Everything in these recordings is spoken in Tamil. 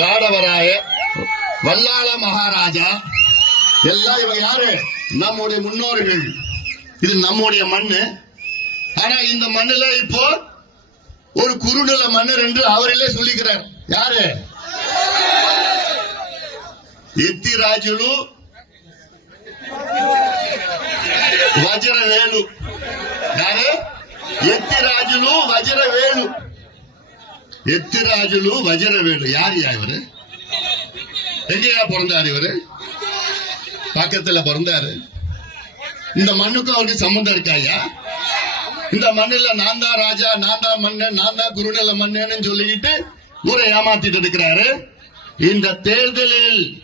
காடவராய வல்லாள மகாராஜா. எல்லாம் இவங்க யாரு? நம்முடைய முன்னோர்கள். இது நம்முடைய மண்ணு. ஆனா இந்த மண்ணுல இப்போ ஒரு குறுநில மன்னர் என்று அவரிலே சொல்லிக்கிறார். யாரு? எத்தி ராஜுலு வஜ்ரவேலு. யாரு? எத்தி ராஜுலு வஜ்ரவேலு. எத்திராஜுலு வஜ்ரவேலு. யார் யா இவரு? எங்கயா பிறந்தாரு இவரு? பக்கத்துல பிறந்தாரு. இந்த மண்ணுக்கும் அவருக்கு சம்பந்தம் இருக்காயா இந்த மண்ணில் நான் தான் ராஜா நான் தான் மன்னன் நான் தான் குருநில மன்னன் சொல்லிக்கிட்டு ஊரை ஏமாத்திட்டு இருக்கிறாரு. இந்த தேர்தலில்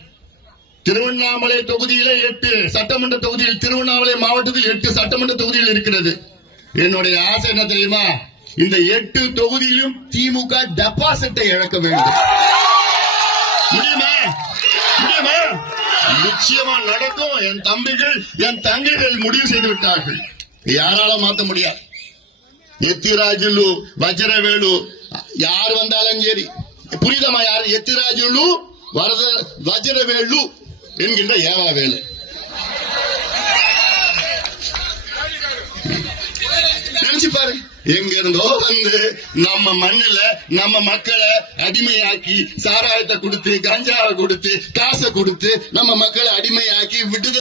திருவண்ணாமலை தொகுதியில எட்டு சட்டமன்ற தொகுதியில் திருவண்ணாமலை மாவட்டத்தில் எட்டு சட்டமன்ற தொகுதியில் இருக்கிறது. என்னுடைய ஆசை என்ன தெரியுமா? இந்த எட்டு தொகுதியிலும் திமுக டெபாசிட்டை இழக்க வேண்டும். முடியுமா? முடியுமா? நிச்சயமா நடக்கும். என் தம்பிகள் என் தங்கைகள் முடிவு செய்து விட்டார்கள். யாரால மாத்த முடியாது. எத்திராஜுலு வஜ்ரவேலு யார் வந்தாலும் சரி. புரியுதமா யார்? எத்திராஜுலு வரத வஜ்ரவேலு என்கின்ற ஏவா வேலு. நினைச்சு பாருங்க. எங்க இருந்தோ வந்து நம்ம மண்ணுல நம்ம மக்களை அடிமையாக்கி சாராயத்தை கொடுத்து கஞ்சாவை கொடுத்து காசை கொடுத்து நம்ம மக்களை அடிமையாக்கி விடுதலை